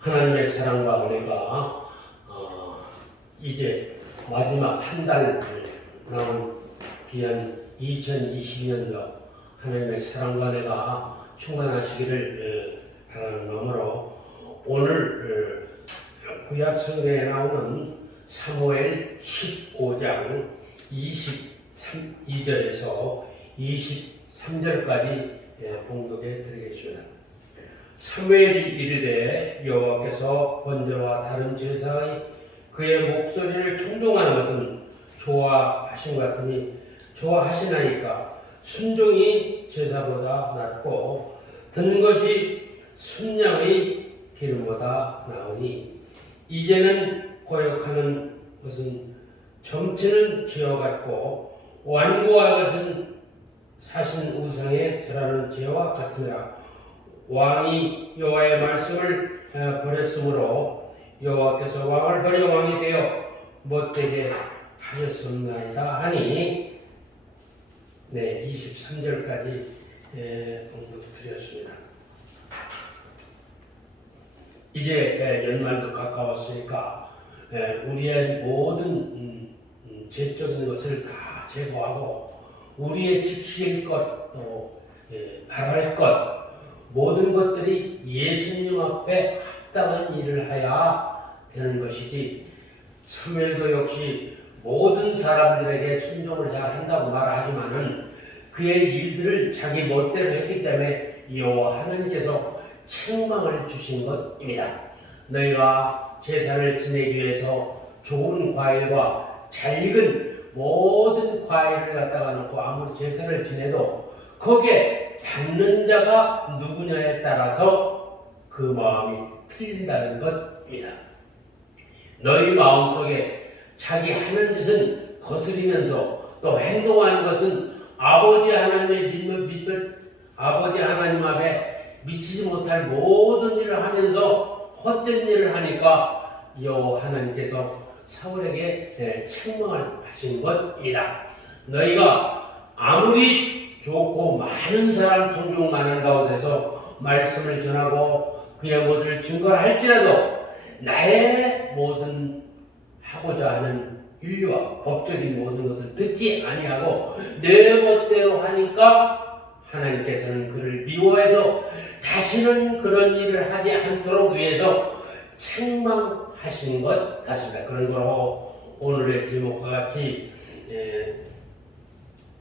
하나님의 사랑과 은혜가 이제 마지막 한 달 남은 귀한 2022년도 하나님의 사랑과 은혜가 충만하시기를 바라는 마음으로 오늘 구약 성경에 나오는 사무엘 15장 22절에서 23절까지 봉독해 드리겠습니다. 사무엘이 이르되 여호와께서 번제와 다른 제사의 그의 목소리를 청종하는 것은 좋아하신 것 같으니 좋아하시나이까 순종이 제사보다 낫고 든 것이 순양의 기름보다 나으니 이제는 거역하는 것은 점치는 죄와 같고 완고할 것은 사신 우상에 절하는 죄와 같으니라. 왕이 여호와의 말씀을 버렸으므로 여호와께서 왕을 버려 왕이 되어 못되게 하셨습니다 하니 23절까지 봉독드렸습니다. 이제 연말도 가까웠으니까 우리의 모든 죄적인 것을 다 제거하고 우리의 지킬 것, 또 바랄 것 모든 것들이 예수님 앞에 합당한 일을 해야 되는 것이지, 사무엘도 역시 모든 사람들에게 순종을 잘 한다고 말하지만은 그의 일들을 자기 멋대로 했기 때문에 여호와 하나님께서 책망을 주신 것입니다. 너희가 제사를 지내기 위해서 좋은 과일과 잘 익은 모든 과일을 갖다가 놓고 아무리 제사를 지내도 거기에 받는 자가 누구냐에 따라서 그 마음이 틀린다는 것입니다. 너희 마음속에 자기 하는 짓은 거스리면서 또 행동하는 것은 아버지 하나님 앞에 미치지 못할 모든 일을 하면서 헛된 일을 하니까 여호와 하나님께서 사울에게 책망을 하신 것입니다. 너희가 아무리 좋고 많은 사람 존중 많은 가운데서 말씀을 전하고 그의 모든 증거를 할지라도 나의 모든 하고자 하는 윤리와 법적인 모든 것을 듣지 아니하고 내 멋대로 하니까 하나님께서는 그를 미워해서 다시는 그런 일을 하지 않도록 위해서 책망하신 것 같습니다. 그런 거로 오늘의 제목과 같이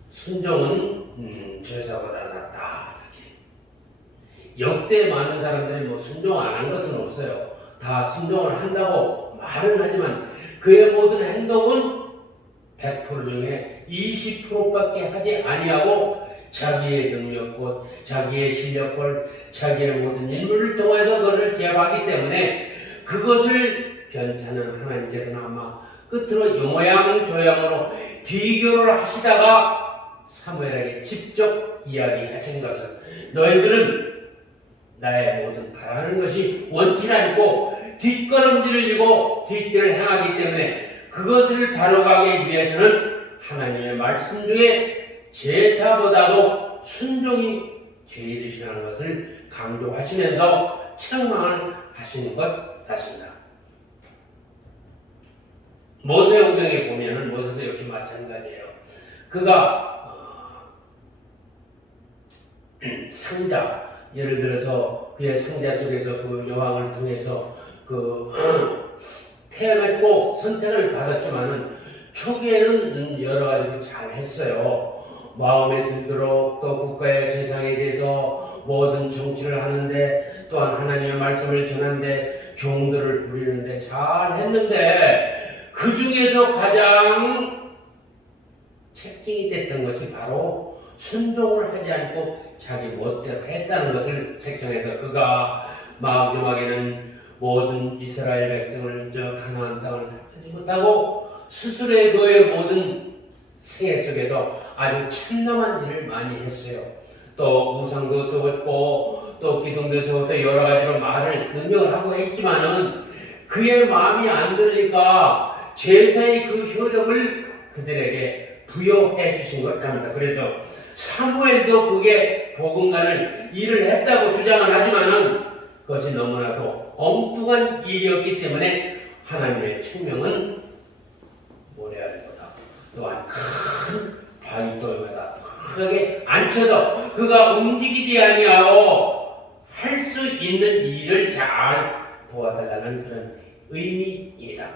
순종은 제사보다 낫다. 이렇게. 역대 많은 사람들이 순종 안 한 것은 없어요. 다 순종을 한다고 말은 하지만 그의 모든 행동은 100% 중에 20%밖에 하지 아니하고 자기의 능력과 자기의 실력과 자기의 모든 인물을 통해서 그것을 제압하기 때문에 그것을 변찮은 하나님께서는 아마 끝으로 이 모양 저 모양으로 비교를 하시다가 사무엘에게 직접 이야기하신 것은 너희들은 나의 모든 바라는 것이 원치 않고 뒷걸음질을 지고 뒷길을 행하기 때문에 그것을 바로가기 위해서는 하나님의 말씀 중에 제사보다도 순종이 제일이시라는 것을 강조하시면서 책망을 하시는 것 같습니다. 모세오경에 보면은 모세도 역시 마찬가지예요. 그가 상자, 예를 들어서 그의 상자 속에서 그 여왕을 통해서 태어날 꼭 선택을 받았지만은 초기에는 여러 가지로 잘 했어요. 마음에 들도록 또 국가의 재상에 대해서 모든 정치를 하는데 또한 하나님의 말씀을 전하는데 종들을 부리는데 잘 했는데 그 중에서 가장 책징이 됐던 것이 바로 순종을 하지 않고 자기 멋대로 했다는 것을 책정해서 그가 마지막에는 모든 이스라엘 백성을 가나안 땅을 다 하지 못하고 스스로의 그의 모든 생애 속에서 아주 참담한 일을 많이 했어요. 또 우상도 세웠고 또 기둥도 세워서 여러 가지로 말을 능력을 하고 했지만은 그의 마음이 안 들으니까 제사의 그 효력을 그들에게 부여해 주신 것 같습니다. 그래서 사무엘도 그게 복음가는 일을 했다고 주장을 하지만은 그것이 너무나도 엉뚱한 일이었기 때문에 하나님의 책명은 모래알보다 또한 큰 바위돌보다 크게 앉혀서 그가 움직이지 아니하고 할 수 있는 일을 잘 도와달라는 그런 의미입니다.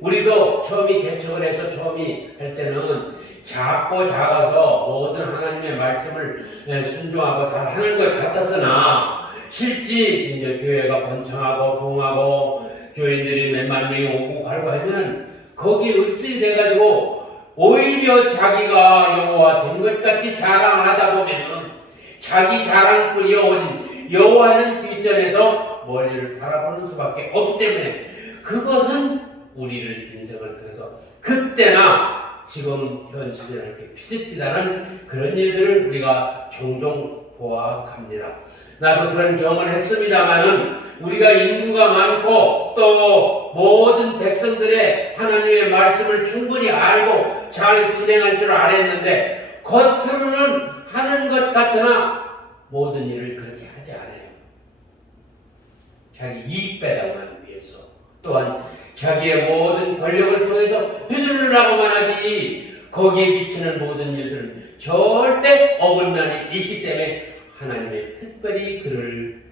우리도 처음이 개척을 해서 처음이 할 때는 작고 작아서 모든 하나님의 말씀을 순종하고 잘 하는 것 같았으나 실제 이제 교회가 번창하고 부흥하고 교인들이 몇만 명이 오고 가고 하면 거기 으쓱이 돼가지고 오히려 자기가 여호와 된 것 같이 자랑을 하다 보면 자기 자랑뿐이 오직 여호와는 뒷전에서 멀리를 바라보는 수밖에 없기 때문에 그것은 우리를 인생을 통해서 그때나 지금 현 시대에 이렇게 비슷비슷한 그런 일들을 우리가 종종 보아갑니다. 나도 그런 경험을 했습니다만은 우리가 인구가 많고 또 모든 백성들의 하나님의 말씀을 충분히 알고 잘 진행할 줄 알았는데 겉으로는 하는 것 같으나 모든 일을 그렇게 하지 않아요. 자기 이익 배당만 위해서 또한 자기의 모든 권력을 통해서 휘두르려고만 하지 거기에 미치는 모든 일들은 절대 어긋남이 있기 때문에 하나님의 특별히 그들을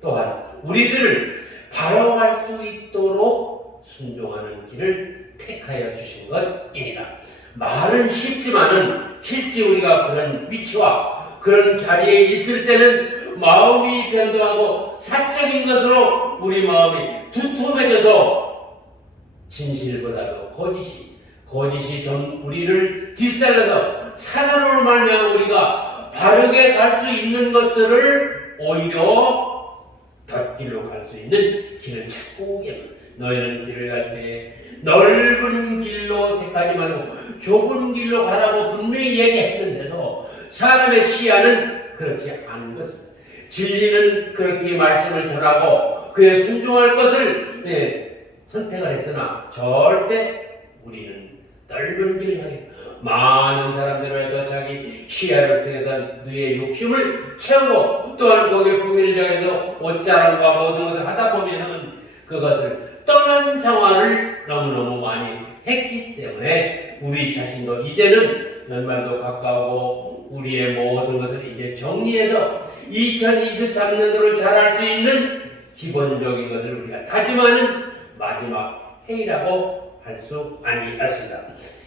또한 우리들을 바로갈 수 있도록 순종하는 길을 택하여 주신 것입니다. 말은 쉽지만은 실제 우리가 그런 위치와 그런 자리에 있을 때는 마음이 변성하고 사적인 것으로 우리 마음이 두툼해져서 진실보다도 거짓이 좀 우리를 뒤살려서 사단으로 말미암아 우리가 바르게 갈 수 있는 것들을 오히려 덧길로 갈 수 있는 길을 찾고 오게. 너희는 길을 갈 때 넓은 길로 택하지 말고 좁은 길로 가라고 분명히 얘기했는데도 사람의 시야는 그렇지 않은 것입니다. 진리는 그렇게 말씀을 전하고 그에 순종할 것을 선택을 했으나 절대 우리는 넓은 길을 향해 많은 사람들을 해서 자기 시야를 통해서 너의 욕심을 채우고 또한 거기에 품위를 정해서 옷자랑과 모든 것을 하다 보면은 그것을 떠난 생활을 너무너무 많이 했기 때문에 우리 자신도 이제는 연말도 가까우고 우리의 모든 것을 이제 정리해서 2023년도를 잘할 수 있는 기본적인 것을 우리가 다짐하는 마지막 회의라고 할 수 아니었습니다.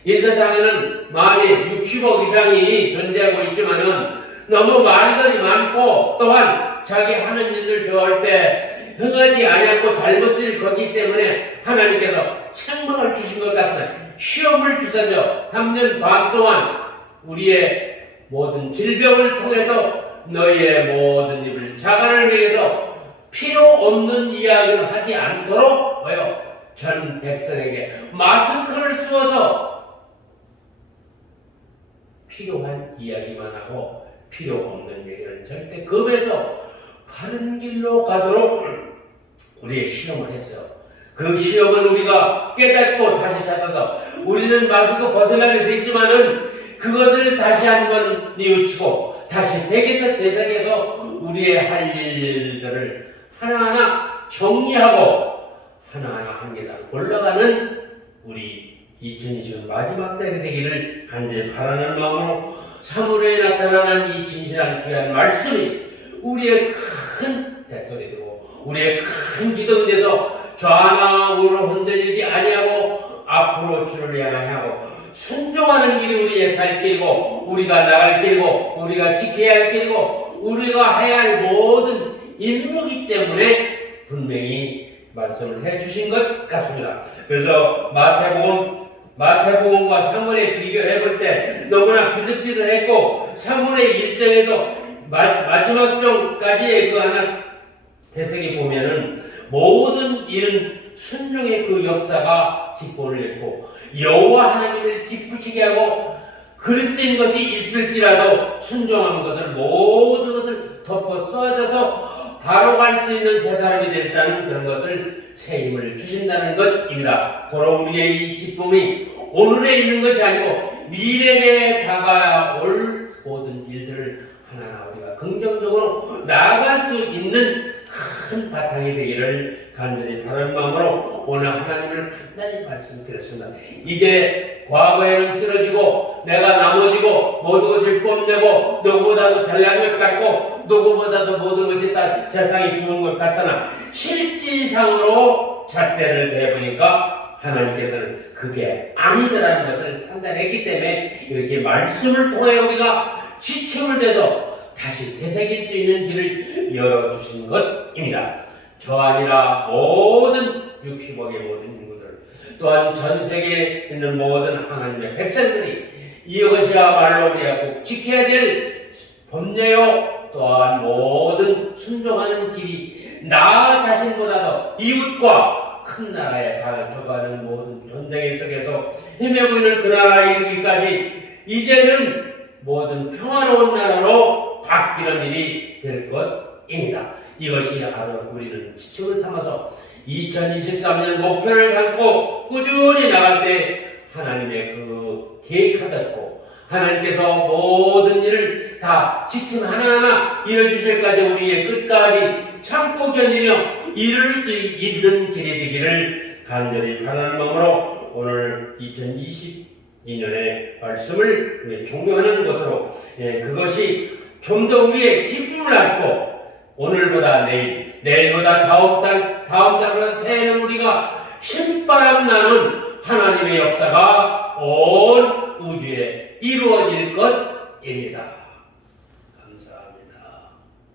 이 세상에는 만일 60억 이상이 존재하고 있지만은 너무 말들이 많고 또한 자기 하는 일을 좋아할 때 흥하지 아니하고 잘못을 거기 때문에 하나님께서 책망을 주신 것 같은 시험을 주셔서 3년 반 동안 우리의 모든 질병을 통해서 너희의 모든 입을 자간을 먹여서 필요 없는 이야기를 하지 않도록 전 백성에게 마스크를 씌워서 필요한 이야기만 하고 필요 없는 얘기는 절대 겁에서 바른 길로 가도록 우리의 시험을 했어요. 그 시험은 우리가 깨닫고 다시 찾아서 우리는 마스크 벗어나게 됐지만은 그것을 다시 한번 뉘우치고 다시 대상에서 우리의 할 일들을 하나하나 정리하고 하나하나 한 계단 올라가는 우리 2020년 마지막 때가 되기를 간절히 바라는 마음으로 3월에 나타나는 이 진실한 귀한 말씀이 우리의 큰 대돌이 되고 우리의 큰 기둥이 돼서 좌나 우로 흔들리지 아니하고 앞으로 주를 향하고 순종하는 길이 우리의 살 길이고 우리가 나갈 길이고 우리가 지켜야 할 길이고 우리가 해야 할 모든 임무이기 때문에 분명히 말씀을 해주신 것 같습니다. 그래서 마태복음과 사무엘의 비교를 해볼 때 너무나 비슷비슷했고 사무엘의 일정에서 마지막 정까지의 그 하나 대석에 보면은 모든 일은 순종의 그 역사가 기본을 했고 여호와 하나님을 기쁘시게 하고 그릇된 것이 있을지라도 순종한 것을 모든 것을 덮어 쏘아져서 바로 갈 수 있는 새 사람이 됐다는 그런 것을 새 힘을 주신다는 것입니다. 바로 우리의 이 기쁨이 오늘에 있는 것이 아니고 미래에 다가올 모든 일들을 하나하나 우리가 긍정적으로 나아갈 수 있는 큰 바탕이 되기를 간절히 바라는 마음으로 오늘 하나님을 간단히 말씀드렸습니다. 이제 과거에는 쓰러지고 내가 나머지고 모든 것을 뽐내고 누구보다도 잘난 것 같고 누구보다도 모든 것이 다 세상이 부은 것 같다나 실질상으로 잣대를 대보니까 하나님께서는 그게 아니더라는 것을 판단했기 때문에 이렇게 말씀을 통해 우리가 지침을 대서 다시 되새길 수 있는 길을 열어주신 것입니다. 저 아니라 모든 60억의 모든 인구들 또한 전 세계에 있는 모든 하나님의 백성들이 이것이야말로 우리가 꼭 지켜야 될 법례요 또한 모든 순종하는 길이 나 자신보다도 이웃과 큰 나라에 잘 적어가는 모든 전쟁의 속에서 헤매고 있는 그 나라에 이르기까지 이제는 모든 평화로운 나라로 바뀌는 일이 될 것입니다. 이것이 바로 우리는 지침을 삼아서 2023년 목표를 삼고 꾸준히 나갈 때 하나님의 그 계획하셨고 하나님께서 모든 일을 다 지침 하나하나 이뤄주실까지 우리의 끝까지 참고 견디며 이룰 수 있는 길이 되기를 간절히 바라는 마음으로 오늘 2022년의 말씀을 종료하는 것으로 그것이 좀 더 우리의 기쁨을 안고 오늘보다 내일, 내일보다 다음 달, 다음 달보다 새해는 우리가 신바람 나는 하나님의 역사가 온 우주에 이루어질 것입니다.